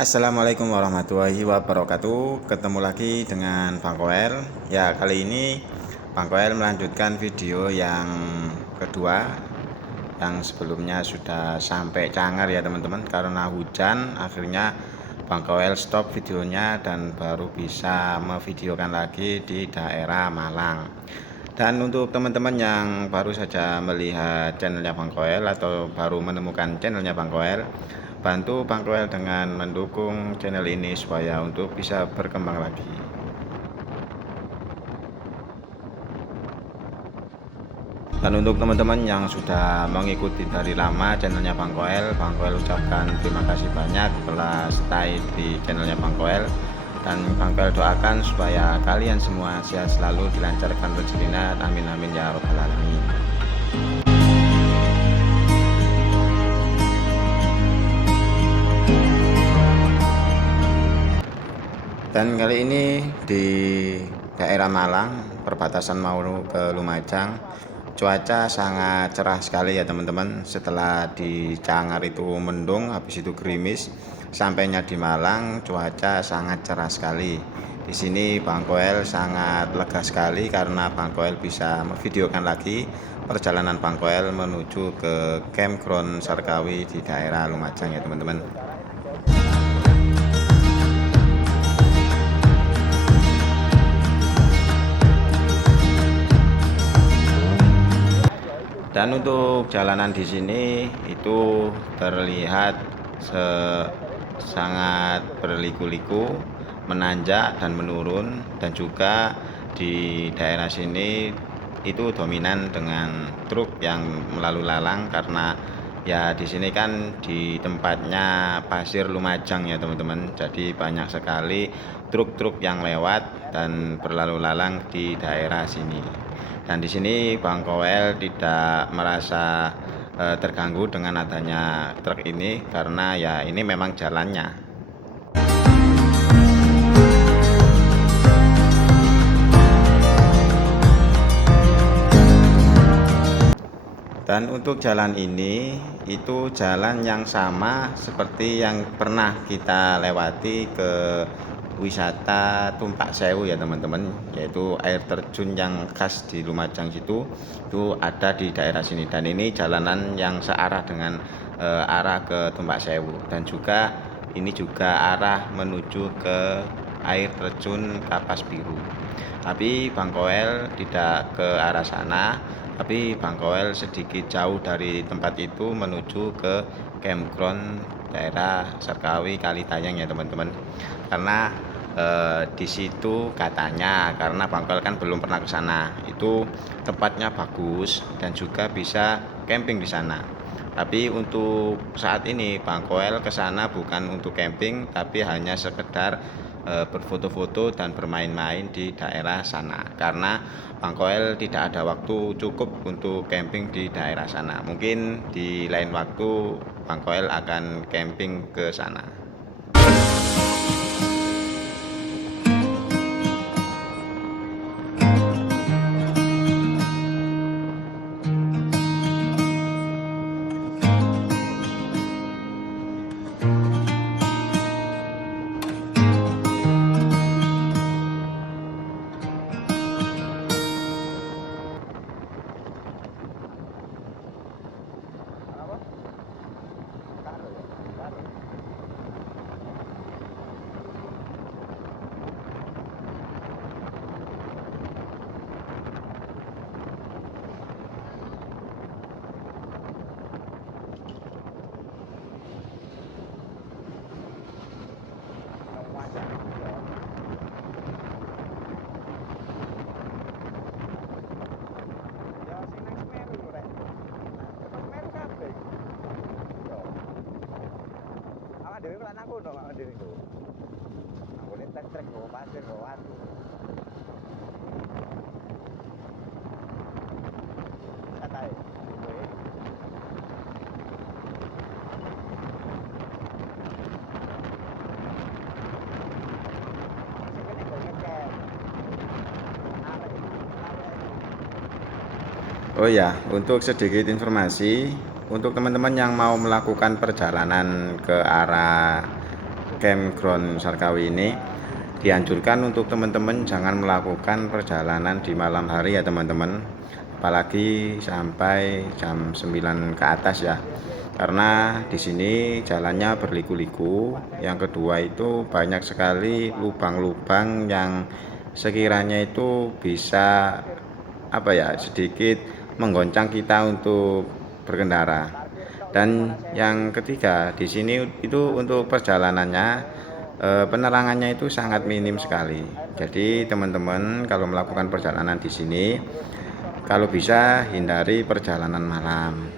Assalamualaikum warahmatullahi wabarakatuh. Ketemu lagi dengan Bang Koel. Ya, kali ini Bang Koel melanjutkan video yang kedua. Yang sebelumnya sudah sampai Cangar ya teman-teman. Karena hujan, akhirnya Bang Koel stop videonya dan baru bisa memvideokan lagi di daerah Malang. Dan untuk teman-teman yang baru saja melihat channelnya Bang Koel atau baru menemukan channelnya Bang Koel, bantu Bang Koel dengan mendukung channel ini supaya untuk bisa berkembang lagi. Dan untuk teman-teman yang sudah mengikuti dari lama channelnya Bang Koel ucapkan terima kasih banyak telah stay di channelnya Bang Koel. Dan Bang Koel doakan supaya kalian semua sehat selalu, dilancarkan rezekinya, amin amin ya robbal alamin. Dan kali ini di daerah Malang, perbatasan mau ke Lumajang, cuaca sangat cerah sekali ya teman-teman. Setelah di Cangar itu mendung, habis itu gerimis, sampainya di Malang cuaca sangat cerah sekali. Di sini Bang Koel sangat lega sekali karena Bang Koel bisa memvideokan lagi perjalanan Bang Koel menuju ke campground Sarkawi di daerah Lumajang ya teman-teman. Dan untuk jalanan di sini itu terlihat sangat berliku-liku, menanjak dan menurun, dan juga di daerah sini itu dominan dengan truk yang melalu lalang karena ya di sini kan di tempatnya pasir Lumajang ya teman-teman. Jadi banyak sekali truk-truk yang lewat dan berlalu lalang di daerah sini. Dan di sini Bang Koel tidak merasa terganggu dengan adanya truk ini karena ya ini memang jalannya. Dan untuk jalan ini itu jalan yang sama seperti yang pernah kita lewati ke wisata Tumpak Sewu ya teman-teman, yaitu air terjun yang khas di Lumajang situ itu ada di daerah sini. Dan ini jalanan yang searah dengan arah ke Tumpak Sewu, dan juga ini juga arah menuju ke air terjun Kapas Biru. Tapi Bang Koel tidak ke arah sana, tapi Bang Koel sedikit jauh dari tempat itu menuju ke campground daerah Sarkawi Kalitayang ya teman-teman. Karena di situ katanya, karena Bang Koel kan belum pernah ke sana, itu tempatnya bagus dan juga bisa camping di sana. Tapi untuk saat ini Bang Koel ke sana bukan untuk camping, tapi hanya sekedar berfoto-foto dan bermain-main di daerah sana karena Bang Koel tidak ada waktu cukup untuk camping di daerah sana. Mungkin di lain waktu Bang Koel akan camping ke sana. Dewi kan aku dong, Dewi itu. Aku ini trek bawa pasir, bawa watu. Santai. Oh ya, untuk sedikit informasi, untuk teman-teman yang mau melakukan perjalanan ke arah Campground Sarkawi ini dianjurkan untuk teman-teman jangan melakukan perjalanan di malam hari ya teman-teman, apalagi sampai jam 9 ke atas ya, karena di sini jalannya berliku-liku. Yang kedua itu banyak sekali lubang-lubang yang sekiranya itu bisa sedikit menggoncang kita untuk berkendara. Dan yang ketiga di sini itu untuk perjalanannya penerangannya itu sangat minim sekali. Jadi teman-teman kalau melakukan perjalanan di sini, kalau bisa hindari perjalanan malam.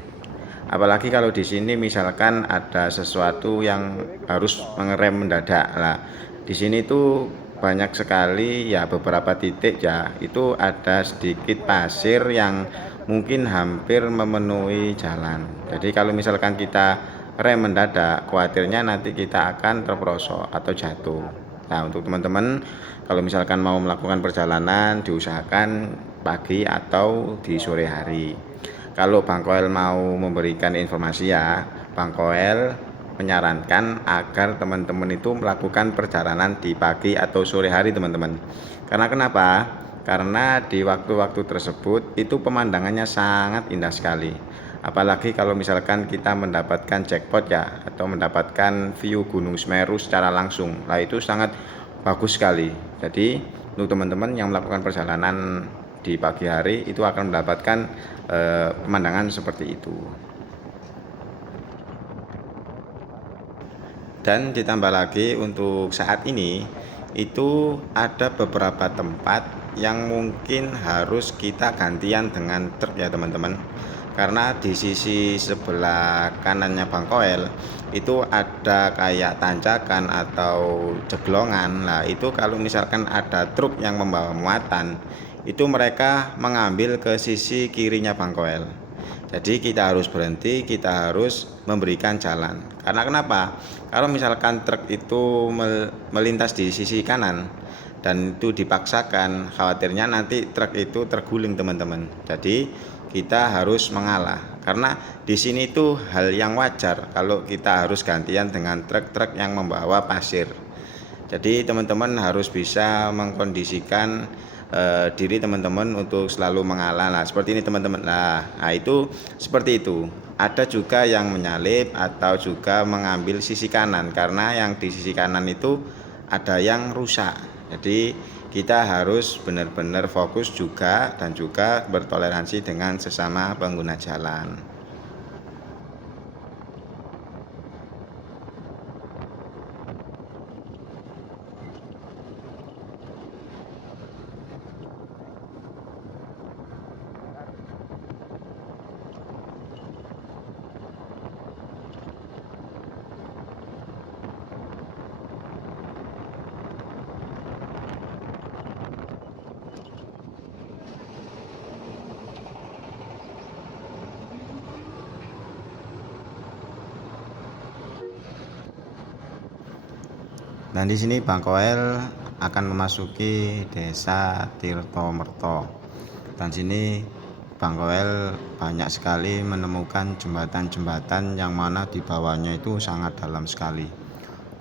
Apalagi kalau di sini misalkan ada sesuatu yang harus mengerem mendadak lah. Di sini tuh banyak sekali ya, beberapa titik ya, itu ada sedikit pasir yang mungkin hampir memenuhi jalan. Jadi kalau misalkan kita rem mendadak, khawatirnya nanti kita akan terperosok atau jatuh. Nah, untuk teman-teman kalau misalkan mau melakukan perjalanan, diusahakan pagi atau di sore hari. Kalau Bang Koel mau memberikan informasi ya, Bang Koel menyarankan agar teman-teman itu melakukan perjalanan di pagi atau sore hari teman-teman. Karena kenapa? Karena di waktu-waktu tersebut itu pemandangannya sangat indah sekali. Apalagi kalau misalkan kita mendapatkan jackpot ya, atau mendapatkan view Gunung Semeru secara langsung. Nah, itu sangat bagus sekali. Jadi untuk teman-teman yang melakukan perjalanan di pagi hari itu akan mendapatkan pemandangan seperti itu. Dan ditambah lagi untuk saat ini itu ada beberapa tempat yang mungkin harus kita gantian dengan truk ya teman-teman, karena di sisi sebelah kanannya Bang Koel itu ada kayak tanjakan atau jeglongan. Nah, itu kalau misalkan ada truk yang membawa muatan, itu mereka mengambil ke sisi kirinya Bang Koel. Jadi kita harus berhenti, kita harus memberikan jalan. Karena kenapa? Kalau misalkan truk itu melintas di sisi kanan dan itu dipaksakan, khawatirnya nanti truk itu terguling teman-teman. Jadi kita harus mengalah. Karena di sini itu hal yang wajar kalau kita harus gantian dengan truk-truk yang membawa pasir. Jadi teman-teman harus bisa mengkondisikan diri teman-teman untuk selalu mengalah. Nah, seperti ini teman-teman. Nah, itu seperti itu. Ada juga yang menyalip atau juga mengambil sisi kanan, karena yang di sisi kanan itu ada yang rusak. Jadi kita harus benar-benar fokus juga dan juga bertoleransi dengan sesama pengguna jalan. Dan di sini Bang Koel akan memasuki desa Tirtomerto. Dan sini Bang Koel banyak sekali menemukan jembatan-jembatan yang mana di bawahnya itu sangat dalam sekali.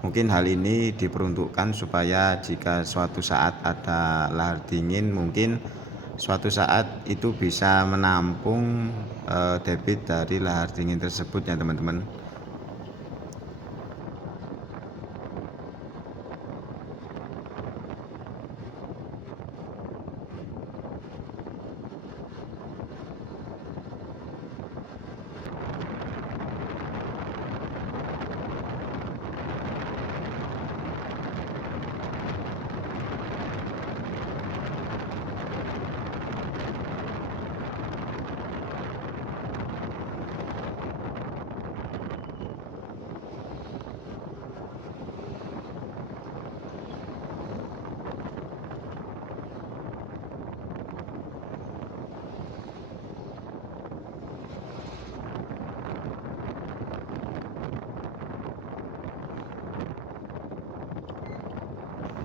Mungkin hal ini diperuntukkan supaya jika suatu saat ada lahar dingin, mungkin suatu saat itu bisa menampung debit dari lahar dingin tersebut ya teman-teman.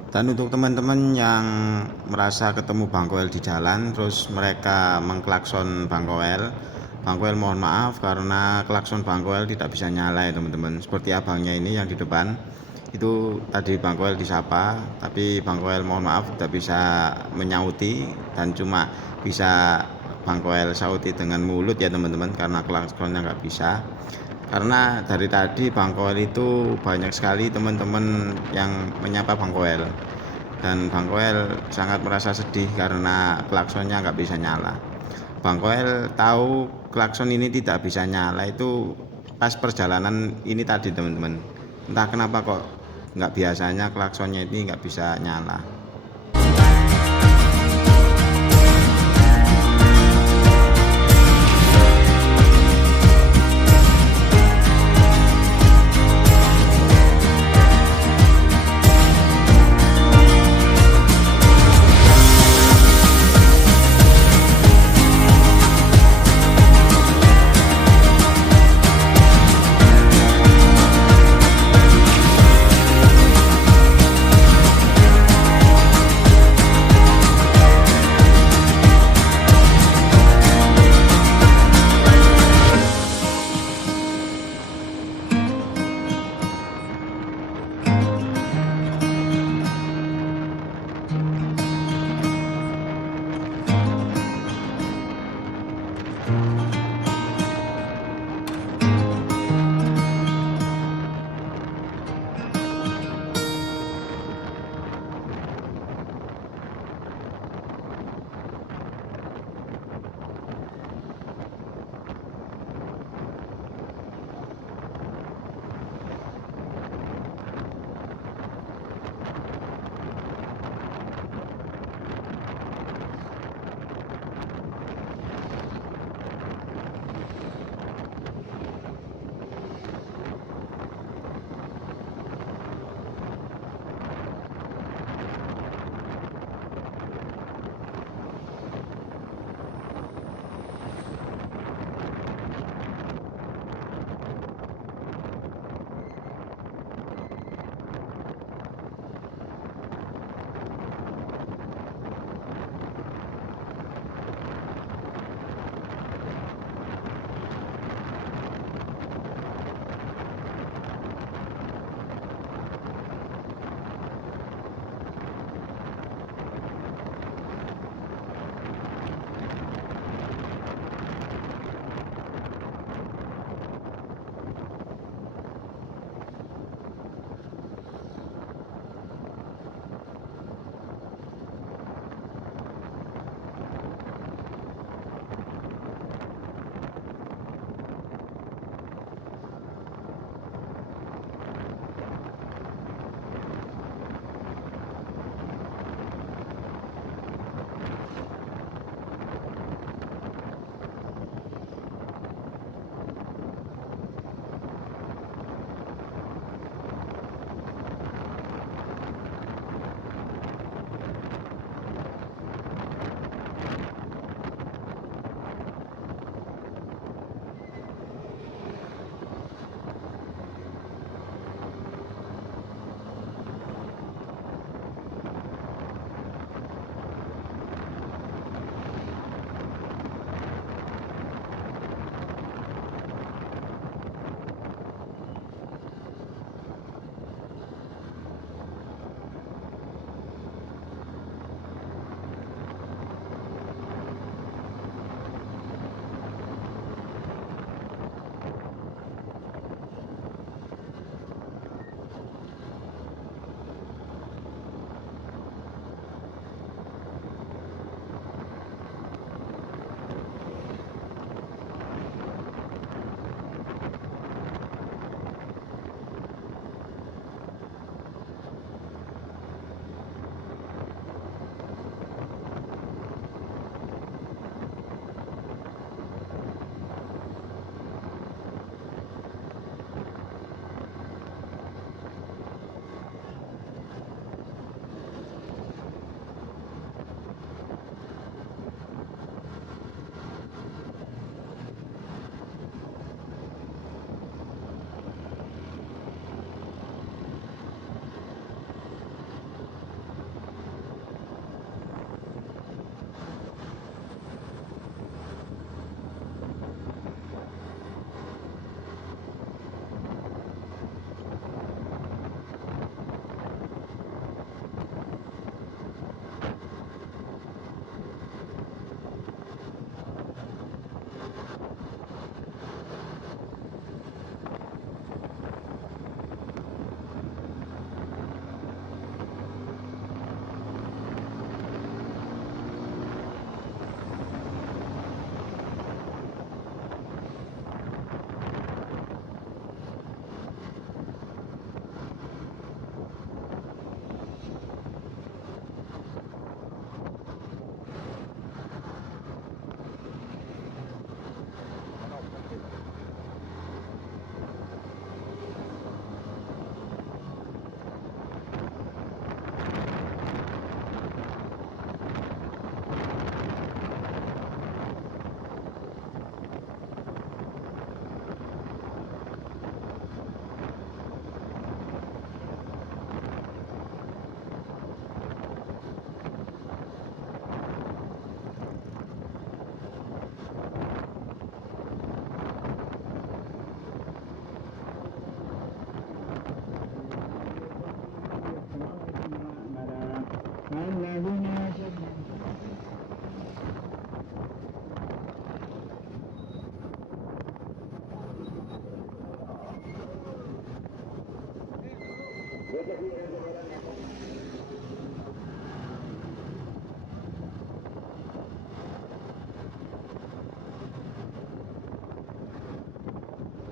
Dan untuk teman-teman yang merasa ketemu Bang Koel di jalan terus mereka mengklakson Bang Koel mohon maaf karena klakson Bang Koel tidak bisa nyala ya teman-teman. Seperti abangnya ini yang di depan itu tadi Bang Koel disapa, tapi Bang Koel mohon maaf tidak bisa menyauti dan cuma bisa Bang Koel sauti dengan mulut ya teman-teman, karena klaksonnya nggak bisa. Karena dari tadi Bang Koel itu banyak sekali teman-teman yang menyapa Bang Koel, dan Bang Koel sangat merasa sedih karena klaksonnya nggak bisa nyala. Bang Koel tahu klakson ini tidak bisa nyala itu pas perjalanan ini tadi teman-teman. Entah kenapa kok nggak biasanya klaksonnya ini nggak bisa nyala.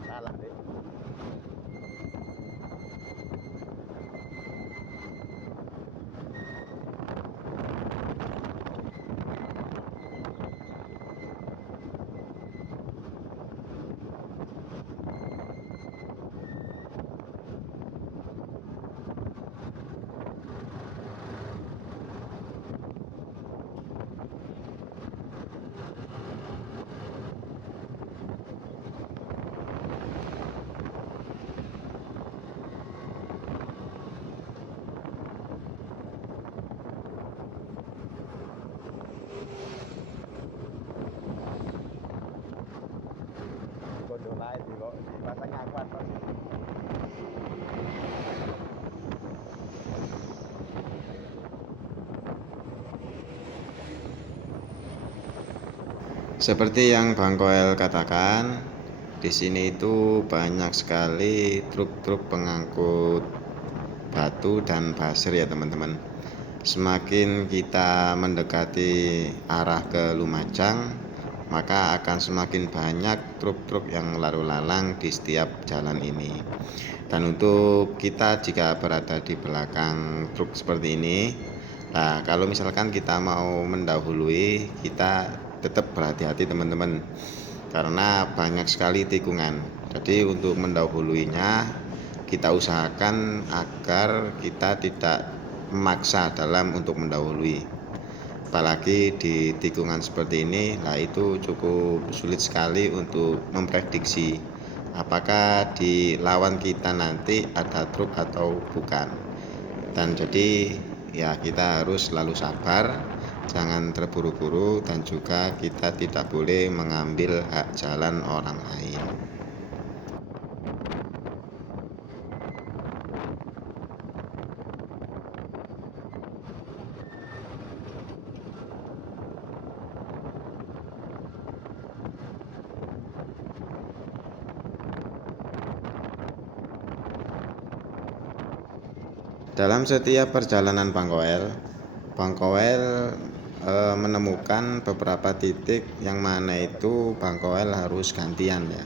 Salah deh. Bodoh lain kok rasanya kuat kok. Seperti yang Bang Koel katakan, di sini itu banyak sekali truk-truk pengangkut batu dan pasir ya teman-teman. Semakin kita mendekati arah ke Lumajang, maka akan semakin banyak truk-truk yang lalu lalang di setiap jalan ini. Dan untuk kita jika berada di belakang truk seperti ini, nah kalau misalkan kita mau mendahului, kita tetap berhati-hati teman-teman, karena banyak sekali tikungan. Jadi untuk mendahuluinya kita usahakan agar kita tidak memaksa dalam untuk mendahului. Apalagi di tikungan seperti ini, nah itu cukup sulit sekali untuk memprediksi apakah di lawan kita nanti ada truk atau bukan. Dan jadi ya kita harus selalu sabar, jangan terburu-buru, dan juga kita tidak boleh mengambil hak jalan orang lain. Dalam setiap perjalanan Bang Koel menemukan beberapa titik yang mana itu Bang Koel harus gantian ya.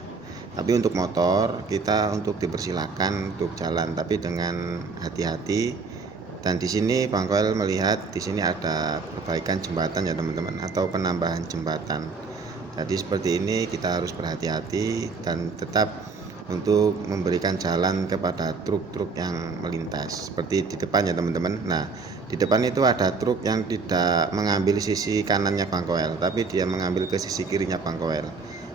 Tapi untuk motor kita untuk dipersilakan untuk jalan, tapi dengan hati-hati. Dan di sini Bang Koel melihat di sini ada perbaikan jembatan ya teman-teman, atau penambahan jembatan. Jadi seperti ini kita harus berhati-hati dan tetap untuk memberikan jalan kepada truk-truk yang melintas. Seperti di depan ya teman-teman. Nah, di depan itu ada truk yang tidak mengambil sisi kanannya Bang Koel, tapi dia mengambil ke sisi kirinya Bang Koel.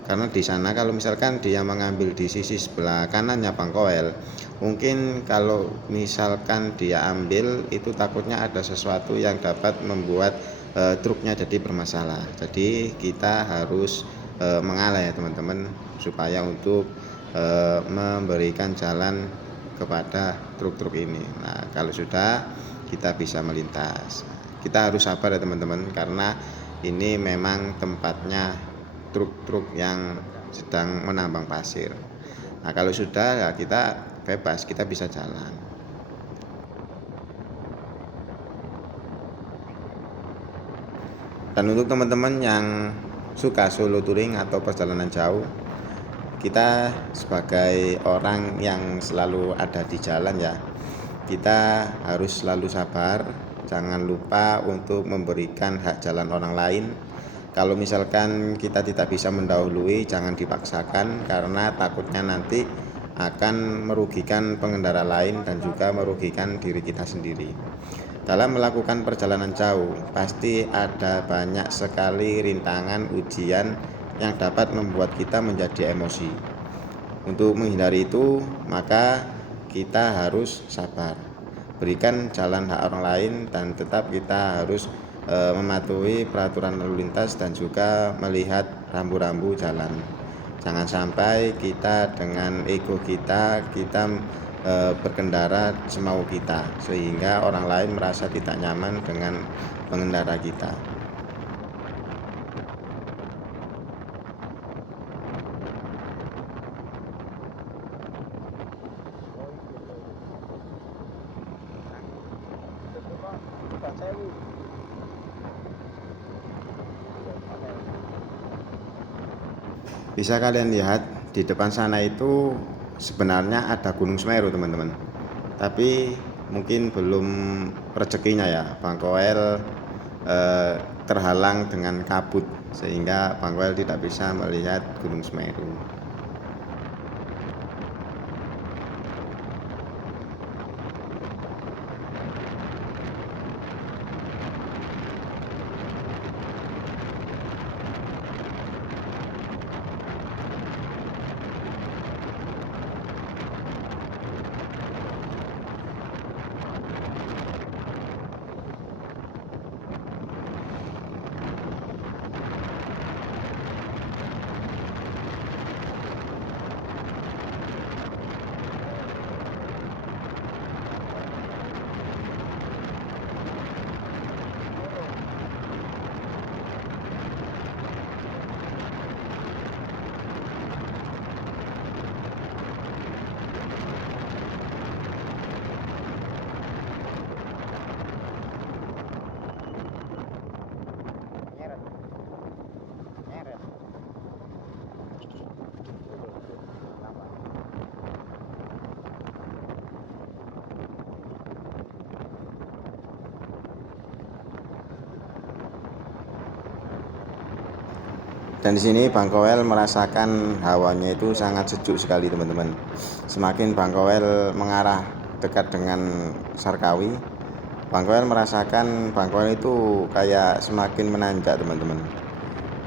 Karena di sana kalau misalkan dia mengambil di sisi sebelah kanannya Bang Koel, mungkin kalau misalkan dia ambil itu takutnya ada sesuatu yang dapat membuat truknya jadi bermasalah. Jadi kita harus mengalah ya teman-teman, supaya untuk memberikan jalan kepada truk-truk ini. Nah, kalau sudah kita bisa melintas. Kita harus sabar ya teman-teman, karena ini memang tempatnya truk-truk yang sedang menambang pasir. Nah, kalau sudah ya kita bebas, kita bisa jalan. Dan untuk teman-teman yang suka solo touring atau perjalanan jauh, kita sebagai orang yang selalu ada di jalan ya, kita harus selalu sabar. Jangan lupa untuk memberikan hak jalan orang lain. Kalau misalkan kita tidak bisa mendahului, jangan dipaksakan, karena takutnya nanti akan merugikan pengendara lain dan juga merugikan diri kita sendiri. Dalam melakukan perjalanan jauh, pasti ada banyak sekali rintangan, ujian yang dapat membuat kita menjadi emosi. Untuk menghindari itu, maka kita harus sabar, berikan jalan hak orang lain, dan tetap kita harus mematuhi peraturan lalu lintas dan juga melihat rambu-rambu jalan. Jangan sampai kita dengan ego kita berkendara semau kita, sehingga orang lain merasa tidak nyaman dengan pengendara kita. Bisa kalian lihat di depan sana itu sebenarnya ada Gunung Semeru, teman-teman. Tapi mungkin belum rezekinya ya, Bang Koel terhalang dengan kabut, sehingga Bang Koel tidak bisa melihat Gunung Semeru. Dan di sini Bang Koel merasakan hawanya itu sangat sejuk sekali, teman-teman. Semakin Bang Koel mengarah dekat dengan Sarkawi, Bang Koel merasakan Bang Koel itu kayak semakin menanjak, teman-teman.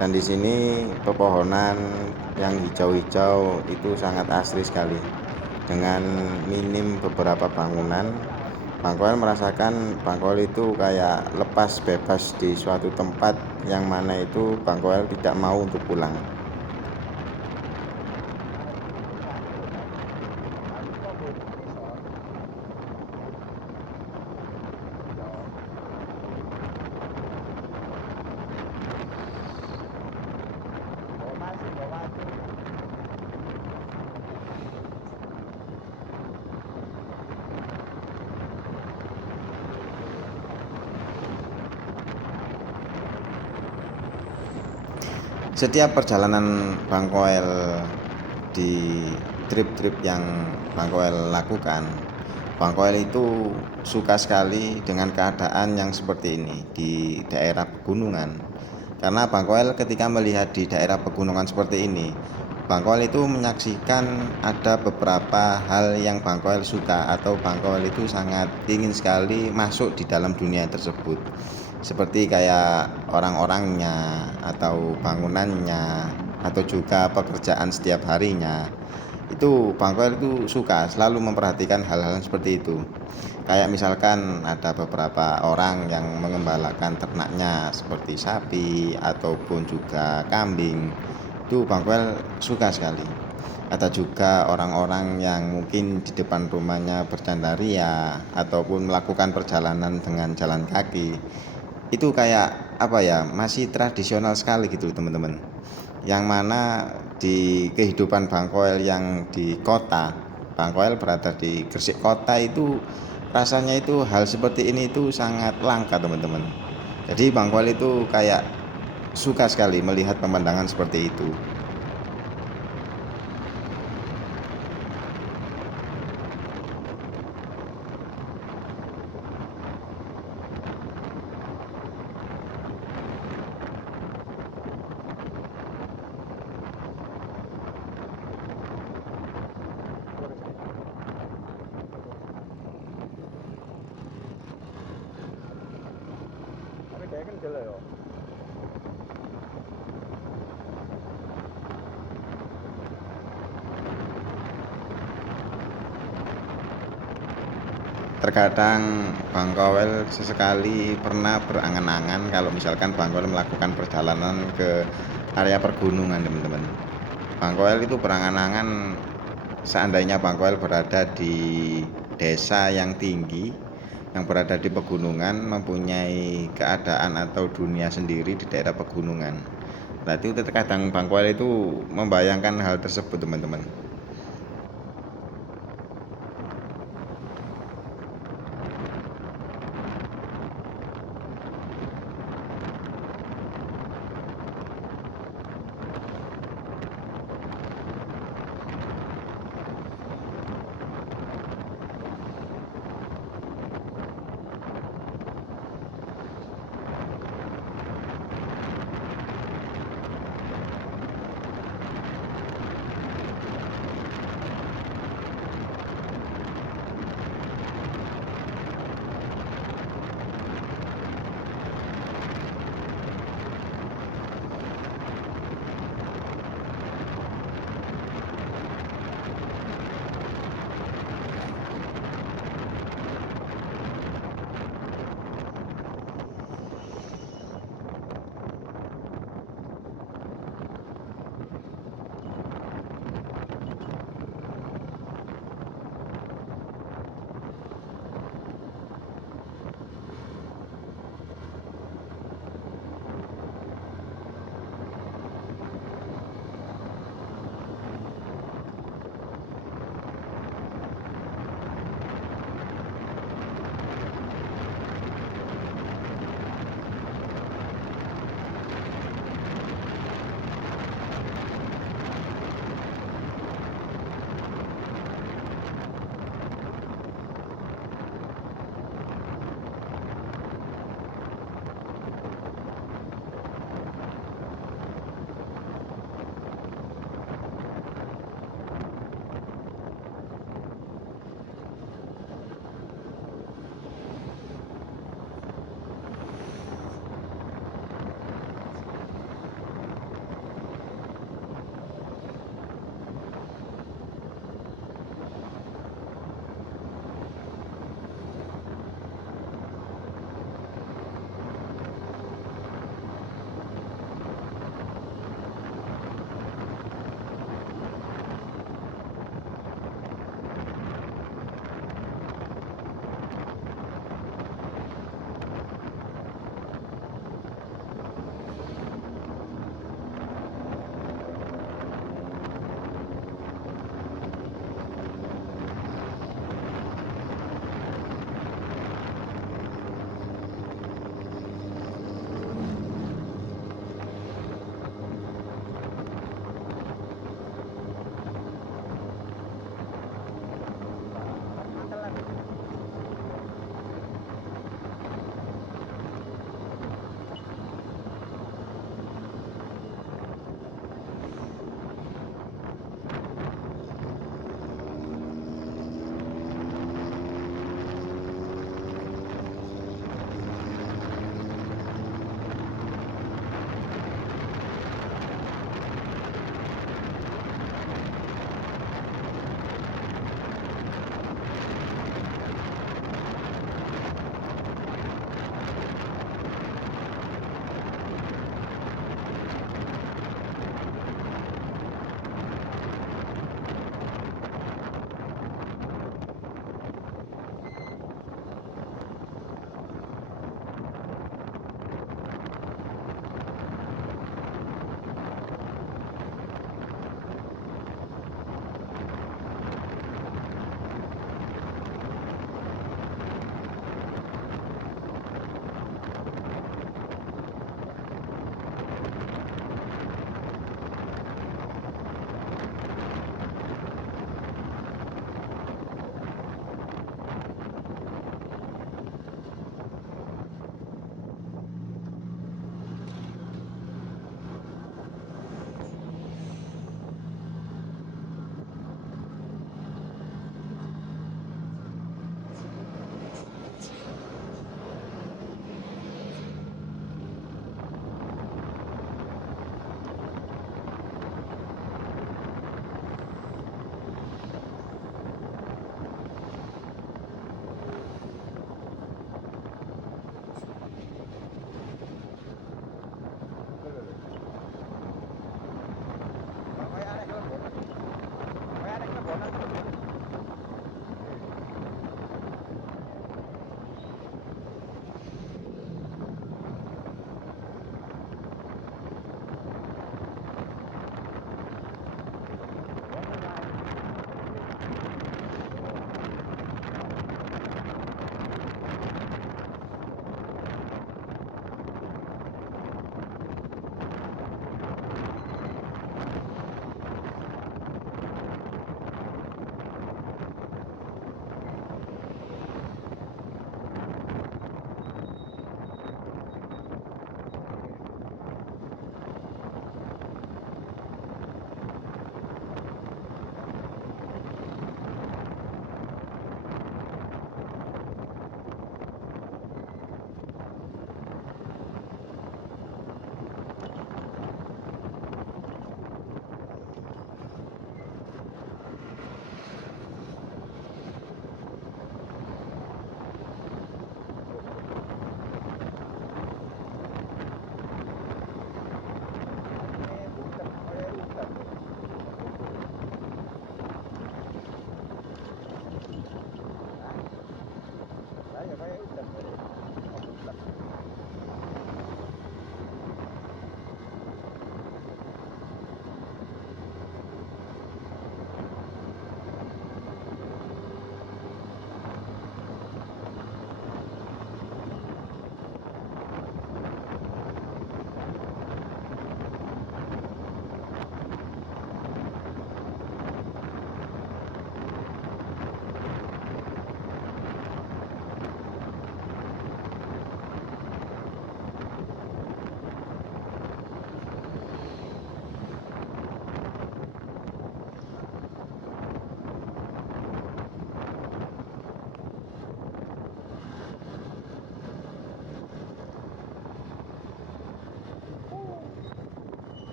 Dan di sini pepohonan yang hijau-hijau itu sangat asri sekali. Dengan minim beberapa bangunan, Bang Koel merasakan Bang Koel itu kayak lepas bebas di suatu tempat yang mana itu Bang Koel tidak mau untuk pulang. Setiap perjalanan Bang Koel di trip-trip yang Bang Koel lakukan, Bang Koel itu suka sekali dengan keadaan yang seperti ini di daerah pegunungan. Karena Bang Koel ketika melihat di daerah pegunungan seperti ini, Bang Koel itu menyaksikan ada beberapa hal yang Bang Koel suka, atau Bang Koel itu sangat ingin sekali masuk di dalam dunia tersebut. Seperti kayak orang-orangnya, atau bangunannya, atau juga pekerjaan setiap harinya. Itu Bang Koel itu suka selalu memperhatikan hal-hal seperti itu. Kayak misalkan ada beberapa orang yang mengembalakan ternaknya seperti sapi ataupun juga kambing. Itu Bang Koel suka sekali. Ada juga orang-orang yang mungkin di depan rumahnya bercandaria ataupun melakukan perjalanan dengan jalan kaki. Itu kayak apa ya, masih tradisional sekali gitu, teman-teman. Yang mana di kehidupan Bang Koel yang di kota, Bang Koel berada di Gresik kota, itu rasanya itu hal seperti ini itu sangat langka, teman-teman. Jadi Bang Koel itu kayak suka sekali melihat pemandangan seperti itu. Terkadang Bang Koel sesekali pernah berangan-angan kalau misalkan Bang Koel melakukan perjalanan ke area pergunungan, teman-teman. Bang Koel itu berangan-angan seandainya Bangkoel berada di desa yang tinggi, yang berada di pegunungan, mempunyai keadaan atau dunia sendiri di daerah pegunungan. Berarti terkadang Bangkoel itu membayangkan hal tersebut, teman-teman.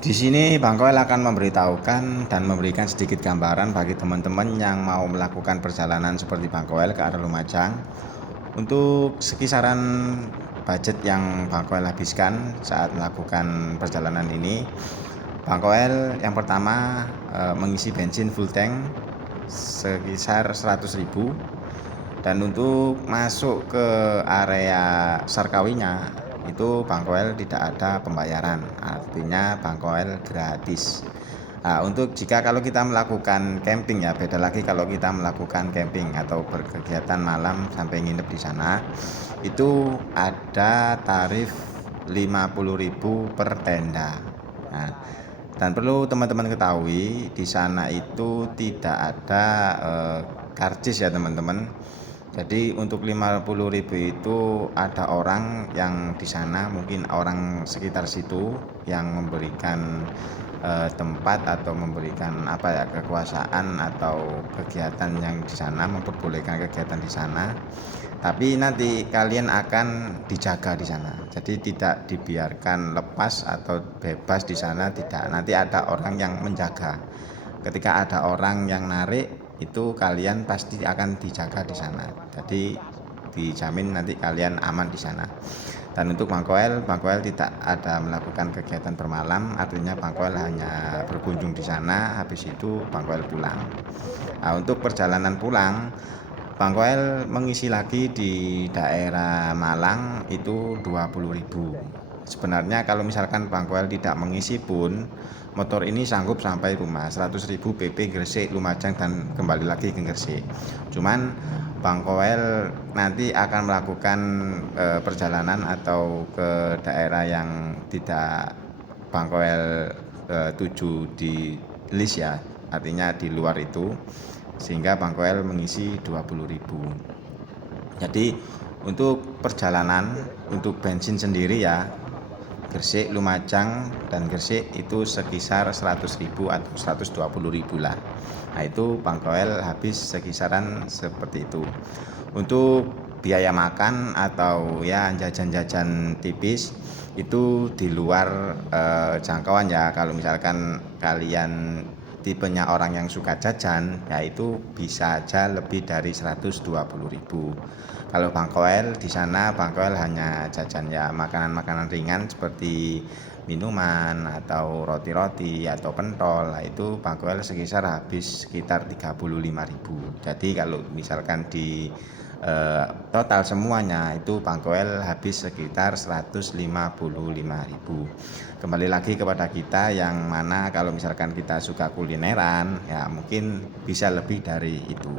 Di sini Bangkoel akan memberitahukan dan memberikan sedikit gambaran bagi teman-teman yang mau melakukan perjalanan seperti Bangkoel ke arah Lumajang. Untuk sekisaran budget yang Bangkoel habiskan saat melakukan perjalanan ini, Bangkoel yang pertama mengisi bensin full tank sekitar 100.000, dan untuk masuk ke area Sarkawinya itu Bangkoel tidak ada pembayaran, artinya Bangkoel gratis. Nah, untuk jika kalau kita melakukan camping ya, beda lagi kalau kita melakukan camping atau berkegiatan malam sampai nginep di sana, itu ada tarif 50.000 per tenda. Nah, dan perlu teman-teman ketahui di sana itu tidak ada karcis ya teman-teman. Jadi untuk 50.000 itu ada orang yang di sana, mungkin orang sekitar situ yang memberikan tempat atau memberikan apa ya, kekuasaan atau kegiatan yang di sana, memperbolehkan kegiatan di sana. Tapi nanti kalian akan dijaga di sana. Jadi tidak dibiarkan lepas atau bebas di sana, tidak. Nanti ada orang yang menjaga. Ketika ada orang yang narik, itu kalian pasti akan dijaga di sana. Jadi dijamin nanti kalian aman di sana. Dan untuk Bangkoel tidak ada melakukan kegiatan bermalam, artinya Bangkoel hanya berkunjung di sana, habis itu Bangkoel pulang. Nah, untuk perjalanan pulang, Bangkoel mengisi lagi di daerah Malang itu 20.000. Sebenarnya kalau misalkan Bangkoel tidak mengisi pun, motor ini sanggup sampai rumah 100.000 PP Gresik Lumajang dan kembali lagi ke Gresik. Cuman Bangkoel nanti akan melakukan perjalanan atau ke daerah yang tidak Bangkoel tuju di list ya, artinya di luar itu, sehingga Bangkoel mengisi 20.000. Jadi untuk perjalanan, untuk bensin sendiri ya, Gresik, Lumajang dan Gresik itu sekitar 100.000 atau 120.000 lah. Nah, itu Bangkoel habis sekisaran seperti itu. Untuk biaya makan atau ya jajan-jajan tipis itu di luar jangkauan ya. Kalau misalkan kalian tipenya orang yang suka jajan, ya itu bisa aja lebih dari 120.000. Kalau Bangkoel di sana, Bangkoel hanya jajan ya makanan-makanan ringan seperti minuman atau roti-roti atau pentol. Nah, itu Bangkoel sekitar habis sekitar 35.000. Jadi kalau misalkan di total semuanya itu Bangkoel habis sekitar 155.000. Kembali lagi kepada kita yang mana kalau misalkan kita suka kulineran ya mungkin bisa lebih dari itu.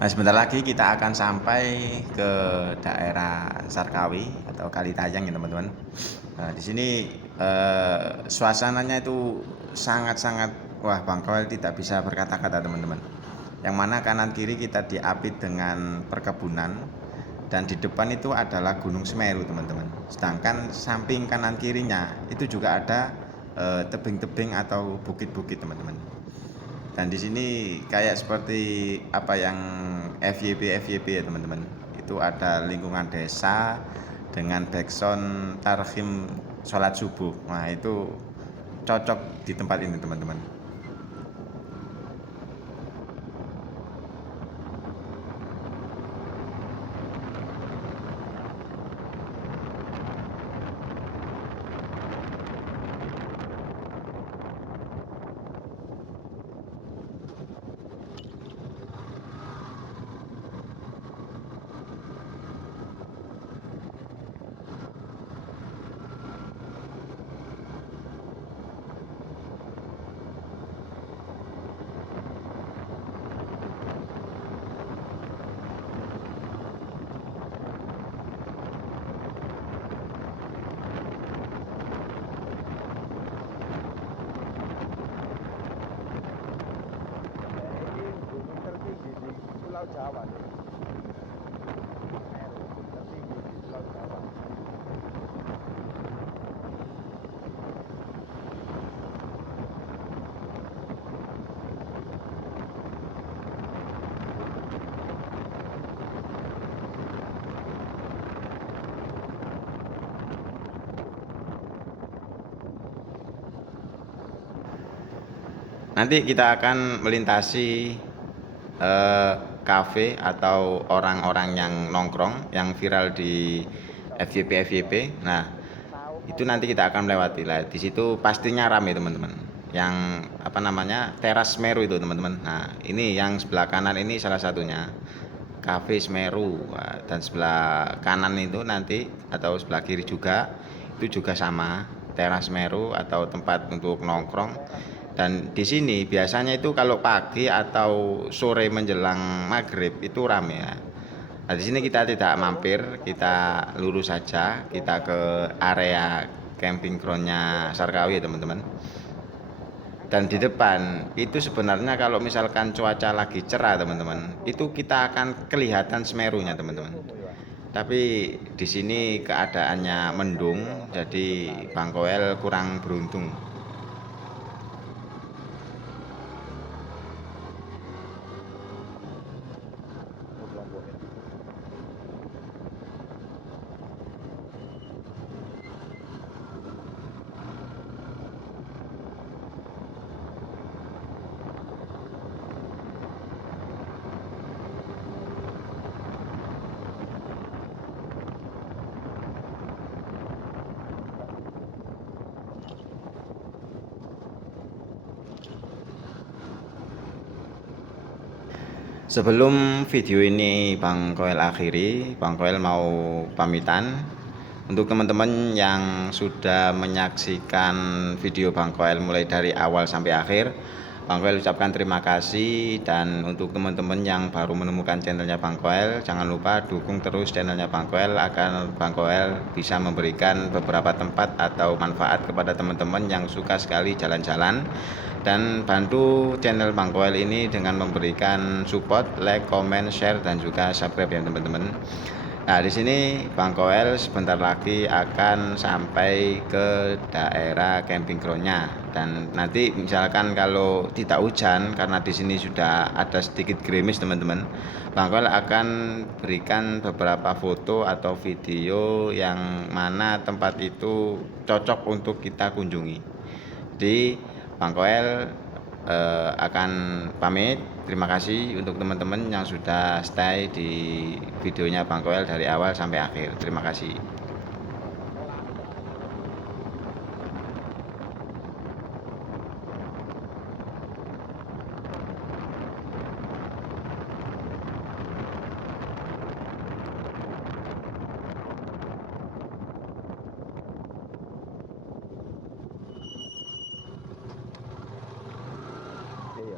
Nah, sebentar lagi kita akan sampai ke daerah Sarkawi atau Kalitayang ya teman-teman. Nah, di sini suasananya itu sangat-sangat, wah, Bangkoel tidak bisa berkata-kata teman-teman. Yang mana kanan kiri kita diapit dengan perkebunan dan di depan itu adalah Gunung Semeru teman-teman. Sedangkan samping kanan kirinya itu juga ada tebing-tebing atau bukit-bukit teman-teman. Dan di sini kayak seperti apa yang FYP ya teman-teman. Itu ada lingkungan desa dengan backsound tarhim sholat subuh. Nah, itu cocok di tempat ini teman-teman. Pulau Jawa nih. Tertinggi di Pulau Jawa. Nanti kita akan melintasi kafe atau orang-orang yang nongkrong yang viral di FYP. Nah, itu nanti kita akan melewati lah. Di situ pastinya ramai teman-teman. Yang apa namanya, teras Semeru itu teman-teman. Nah, ini yang sebelah kanan ini salah satunya Cafe Semeru. Dan sebelah kanan itu nanti atau sebelah kiri juga itu juga sama, teras Semeru atau tempat untuk nongkrong. Dan di sini biasanya itu kalau pagi atau sore menjelang maghrib itu rame ya. Nah, di sini kita tidak mampir, kita lurus saja, kita ke area camping groundnya Sarkawi ya teman-teman. Dan di depan itu sebenarnya kalau misalkan cuaca lagi cerah teman-teman, itu kita akan kelihatan Semerunya teman-teman. Tapi di sini keadaannya mendung, jadi Bangkoel kurang beruntung. Sebelum video ini Bang Koel akhiri, Bang Koel mau pamitan. Untuk teman-teman yang sudah menyaksikan video Bang Koel mulai dari awal sampai akhir, Bang Koel ucapkan terima kasih. Dan untuk teman-teman yang baru menemukan channelnya Bang Koel, jangan lupa dukung terus channelnya Bang Koel agar Bang Koel bisa memberikan beberapa tempat atau manfaat kepada teman-teman yang suka sekali jalan-jalan. Dan bantu channel Bang Koel ini dengan memberikan support, like, comment, share, dan juga subscribe ya teman-teman. Nah, di sini Bang Koel sebentar lagi akan sampai ke daerah camping groundnya. Dan nanti misalkan kalau tidak hujan, karena di sini sudah ada sedikit gerimis teman-teman, Bang Koel akan berikan beberapa foto atau video yang mana tempat itu cocok untuk kita kunjungi. Jadi Bang Koel akan pamit. Terima kasih untuk teman-teman yang sudah stay di videonya Bang Koel dari awal sampai akhir. Terima kasih. Iya.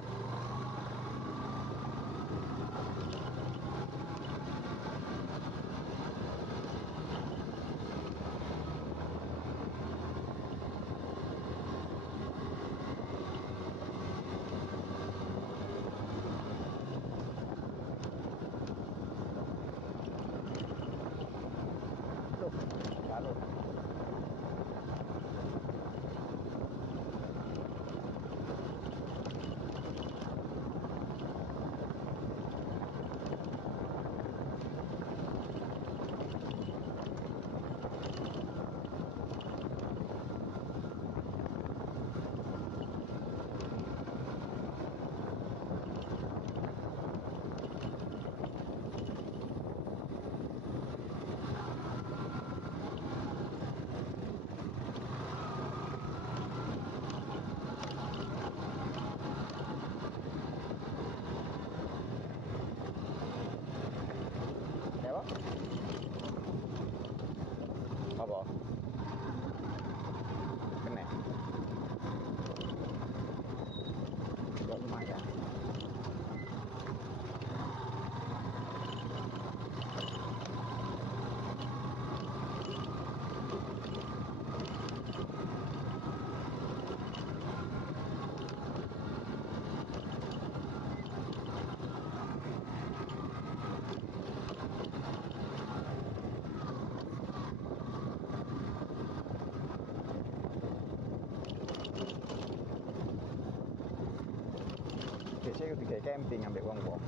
iku digawe camping ambek wong-wong.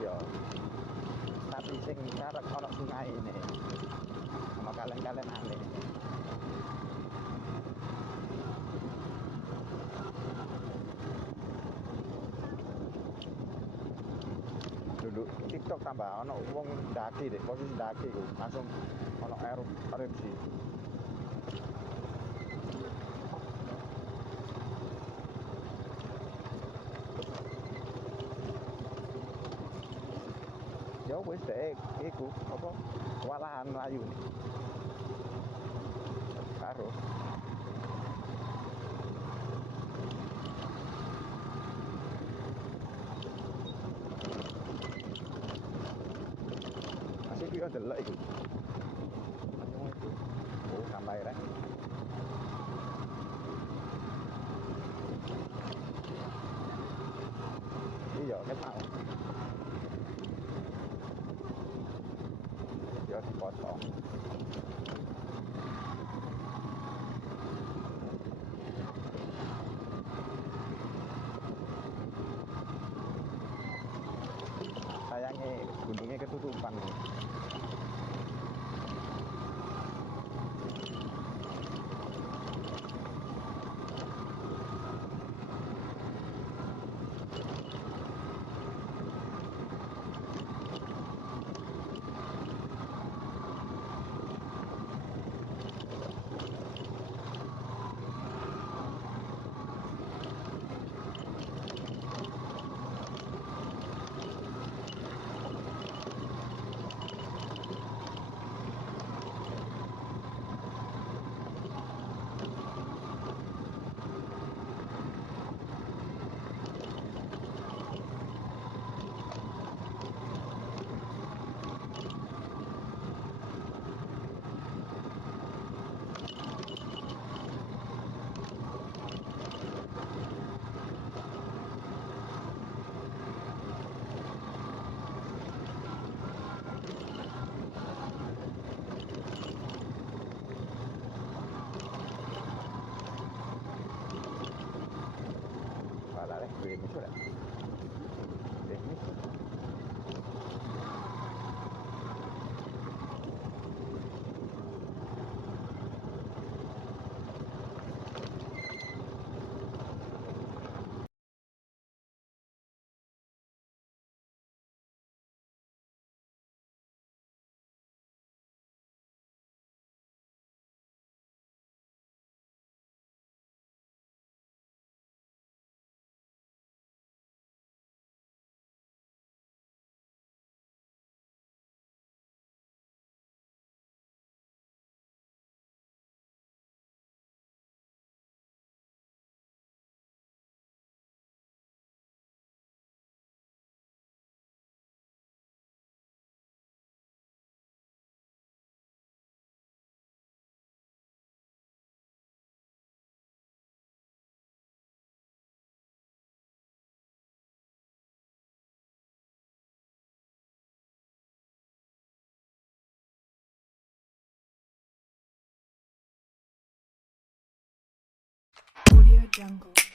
Iya. Tapi sing karep ana sungai ini. Sama kalian-kalian aneh. Dulu TikTok tambah ono wong ndaki deh, posisi ndaki ku langsung ono erupsi. Ya wis dek iku apa walahan Melayu nih. Karo masih bisa delok iku. Oh, sampai rek. Iya, ket mau. Ya dipotong. Sayangnya gunungnya ketutupan. Vale, bien mucho la. Audio Jungle.